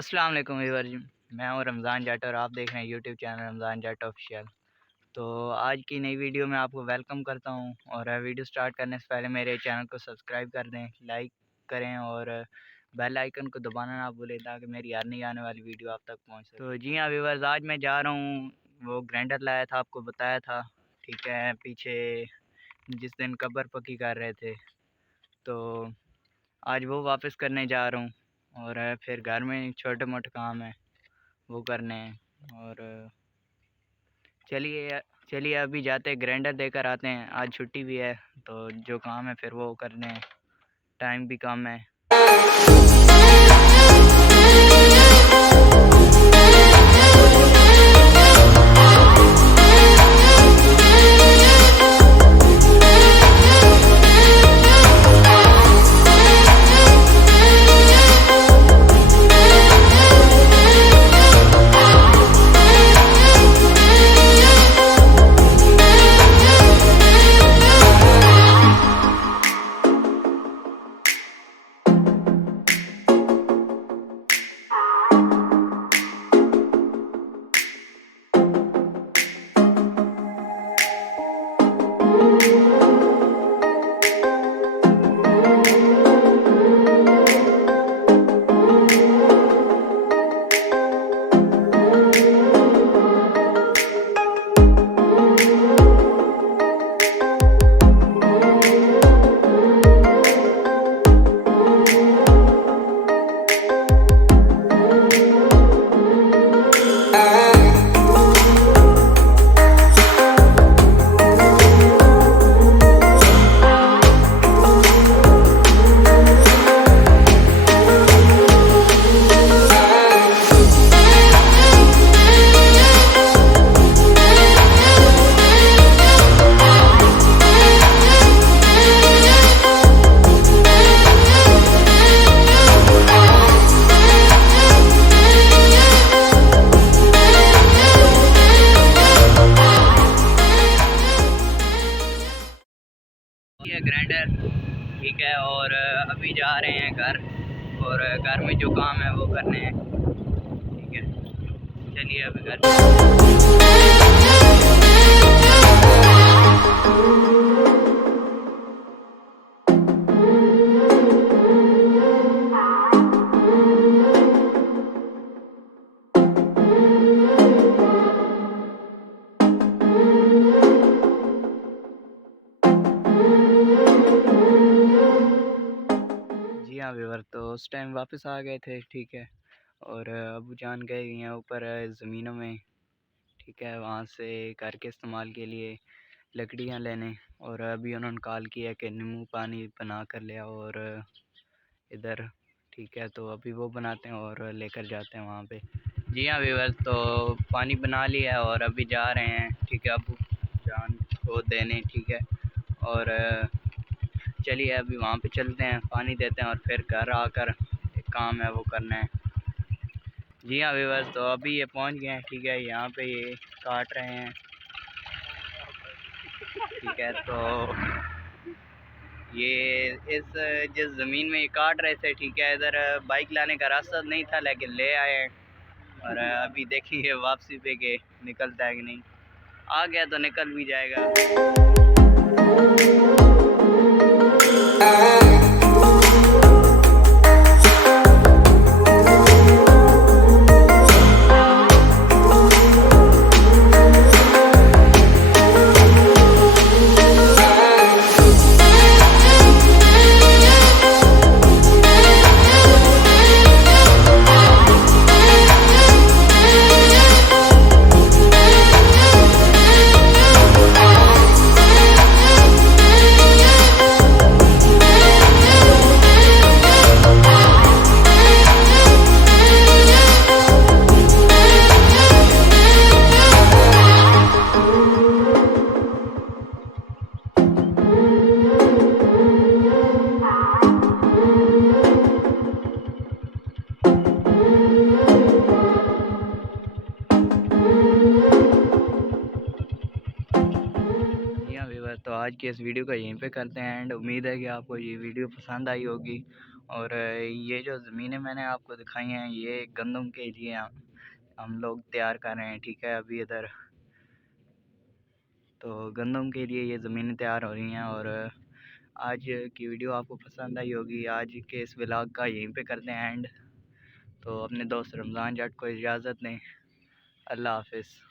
अस्सलाम वालेकुम व्यूअर जी। मैं हूं रमज़ान जट और आप देख रहे हैं यूट्यूब चैनल रमज़ान जट ऑफिशियल। तो आज की नई वीडियो में आपको वेलकम करता हूं और वीडियो स्टार्ट करने से पहले मेरे चैनल को सब्सक्राइब कर दें, लाइक करें और बेल आइकन को दबाना ना भूलें ताकि मेरी हर नई आने वाली वीडियो आप तक पहुंच सके। तो जी हाँ व्यूअर्स, आज मैं जा रहा हूँ, वो ग्राइंडर लाया था, आपको बताया था, ठीक है, पीछे जिस दिन कब्र पक्की कर रहे थे, तो आज वो वापस करने जा रहा हूँ और फिर घर में छोटे मोटे काम है वो करने हैं। और चलिए चलिए अभी जाते हैं, ग्राइंडर देकर आते हैं। आज छुट्टी भी है तो जो काम है फिर वो करने हैं, टाइम भी कम है। ग्राइंडर ठीक है, और अभी जा रहे हैं घर और घर में जो काम है वो करने हैं, ठीक है। चलिए अभी घर व्यूअर, तो उस टाइम वापस आ गए थे, ठीक है। और अबू जान गए हुए हैं ऊपर ज़मीनों में, ठीक है, वहाँ से घर के इस्तेमाल के लिए लकड़ियाँ लेने। और अभी उन्होंने कॉल किया कि नींबू पानी बना कर ले आओ और इधर, ठीक है, तो अभी वो बनाते हैं और लेकर जाते हैं वहाँ पे। जी हाँ व्यूअर, तो पानी बना लिया है और अभी जा रहे हैं, ठीक है, अबू जान को देने, ठीक है। और चलिए अभी वहाँ पे चलते हैं, पानी देते हैं और फिर घर आकर एक काम है वो करना है। जी हाँ व्यूअर्स, तो अभी ये पहुँच गए हैं, ठीक है, यहाँ पे ये काट रहे हैं, ठीक है। तो ये इस जिस ज़मीन में ये काट रहे थे, ठीक है, इधर बाइक लाने का रास्ता नहीं था लेकिन ले आए हैं। और अभी देखेंगे वापसी पे के निकलता है कि नहीं, आ गया तो निकल भी जाएगा। तो आज की इस वीडियो को यहीं पे करते हैं एंड उम्मीद है कि आपको ये वीडियो पसंद आई होगी और ये जो ज़मीनें मैंने आपको दिखाई हैं ये गंदम के लिए हम लोग तैयार कर रहे हैं, ठीक है। अभी इधर तो गंदम के लिए ये ज़मीनें तैयार हो रही हैं। और आज की वीडियो आपको पसंद आई होगी। आज के इस व्लॉग का यहीं पे करते हैं एंड। तो अपने दोस्त रमज़ान जट को इजाज़त दें। अल्लाह हाफ़िज़।